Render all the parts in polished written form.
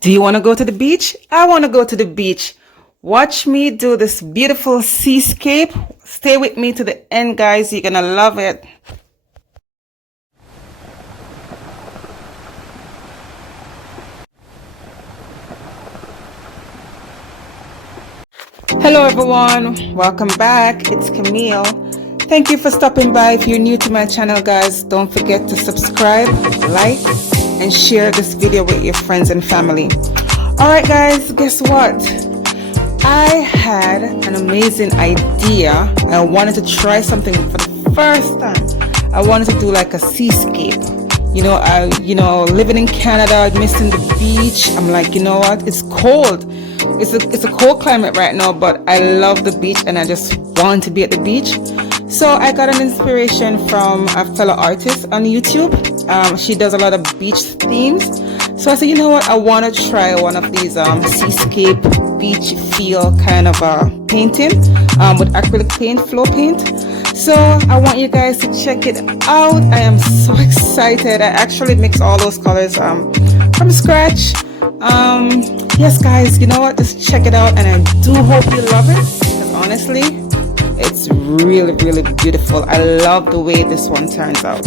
Do you want to go to the beach? I want to go to the beach. Watch me do this beautiful seascape. Stay with me to the end, guys. You're gonna love it. Hello everyone, welcome back. It's Camille. Thank you for stopping by. If you're new to my channel, guys, don't forget to subscribe, like, and share this video with your friends and family. Alright guys, guess what? I had an amazing idea. I wanted to try something for the first time. I wanted to do like a seascape. Living in Canada, missing the beach. I'm like, you know what? It's cold. It's a cold climate right now, but I love the beach and I just want to be at the beach. So I got an inspiration from a fellow artist on YouTube. She does a lot of beach themes. So I said, you know what? I want to try one of these seascape beach feel kind of painting with acrylic paint, flow paint. So I want you guys to check it out. I am so excited. I actually mixed all those colors from scratch. Yes guys, you know what, just check it out, and I do hope you love it, because honestly it's really beautiful. I love the way this one turns out.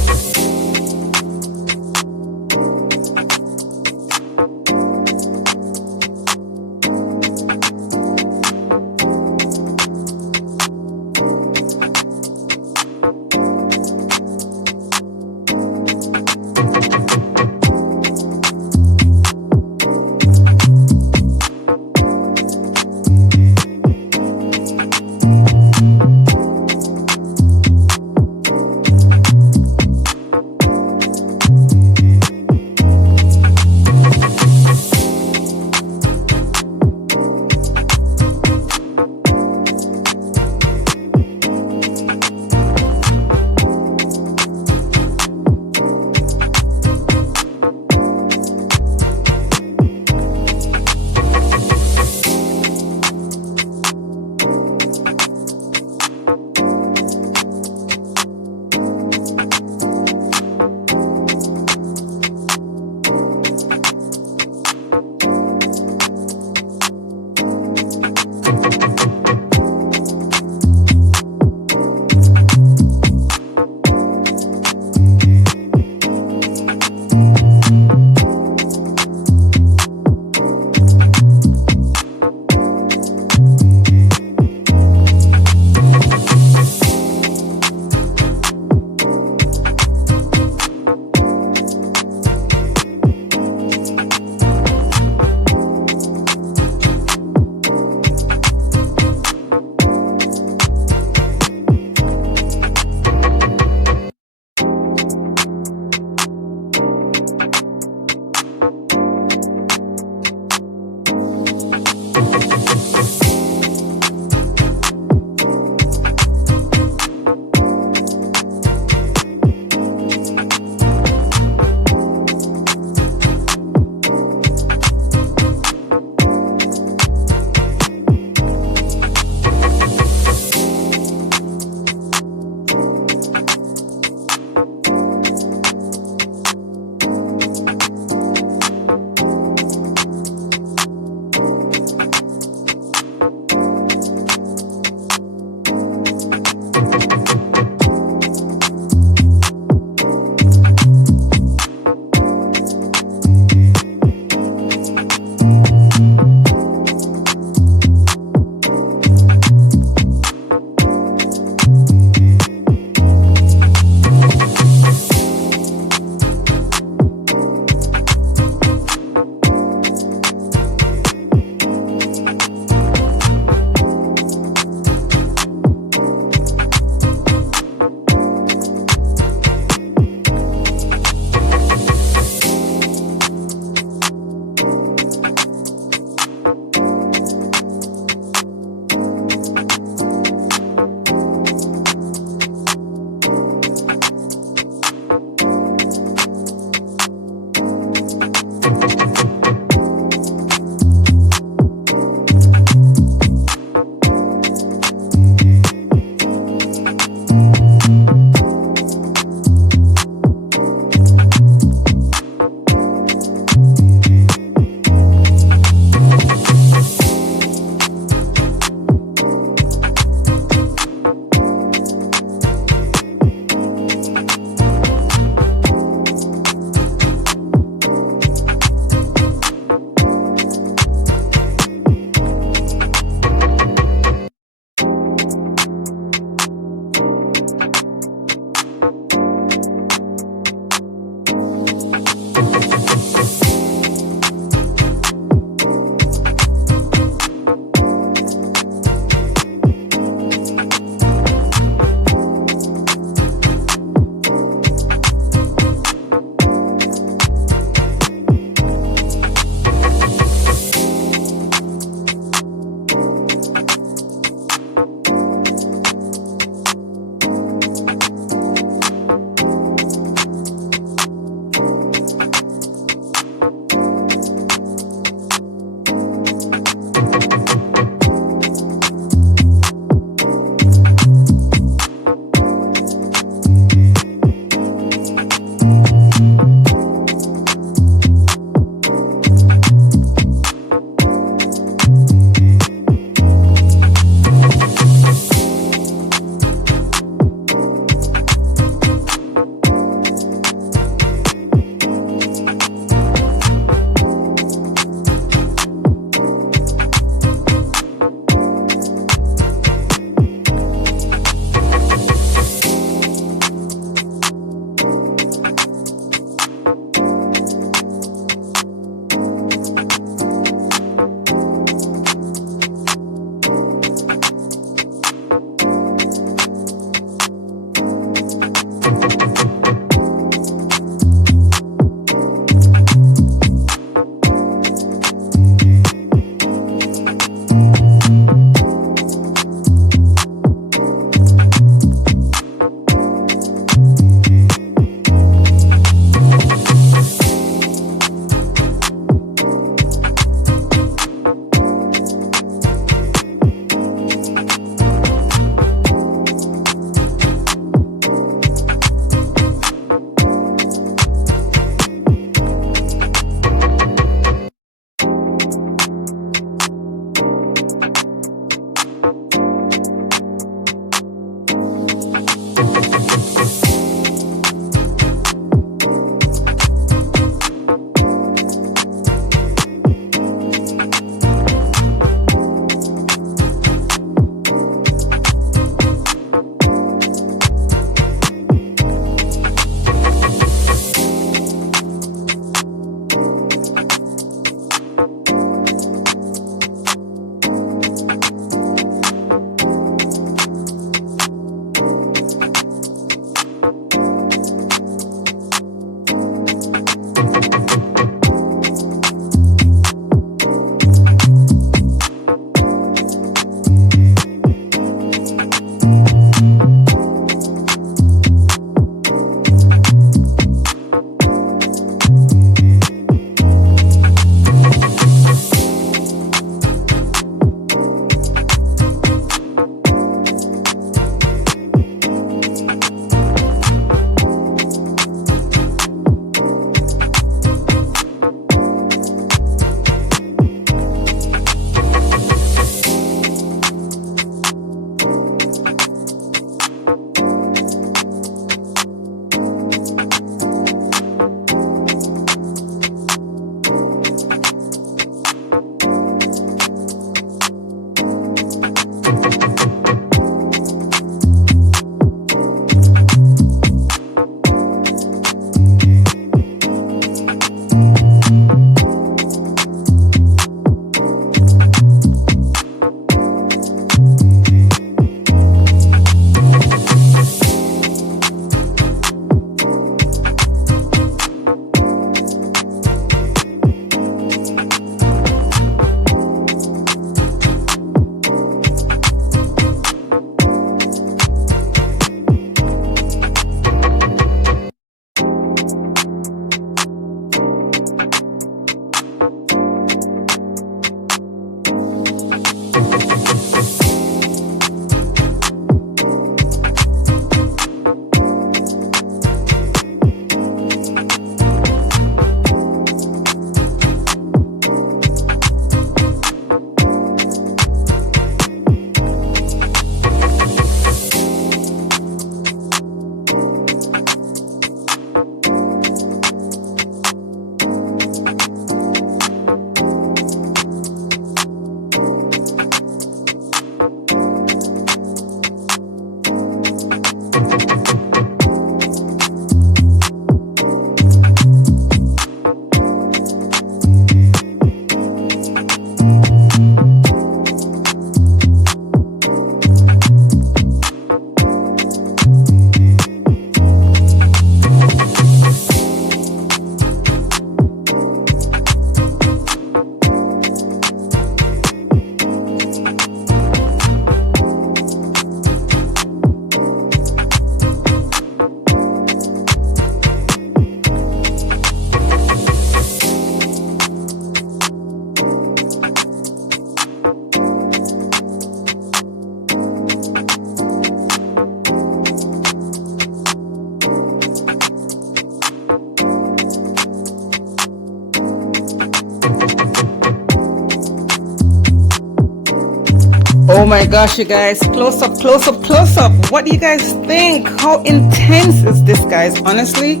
Oh my gosh, you guys, close up, close up, close up. What do you guys think? How intense is this, guys? Honestly,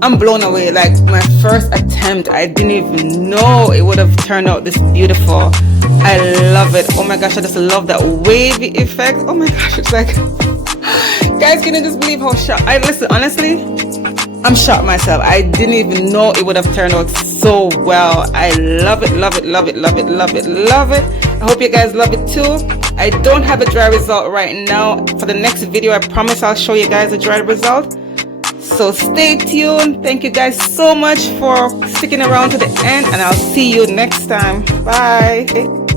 I'm blown away. Like, my first attempt, I didn't even know it would have turned out this beautiful. I love it. Oh my gosh, I just love that wavy effect. Oh my gosh, it's like, guys, can you just believe how sharp? Listen, honestly, I'm shocked myself. I didn't even know it would have turned out so well. I love it, love it, love it, love it, love it, love it. I hope you guys love it too. I don't have a dry result right now. For the next video, I promise I'll show you guys a dry result. So stay tuned. Thank you guys so much for sticking around to the end, and I'll see you next time. Bye.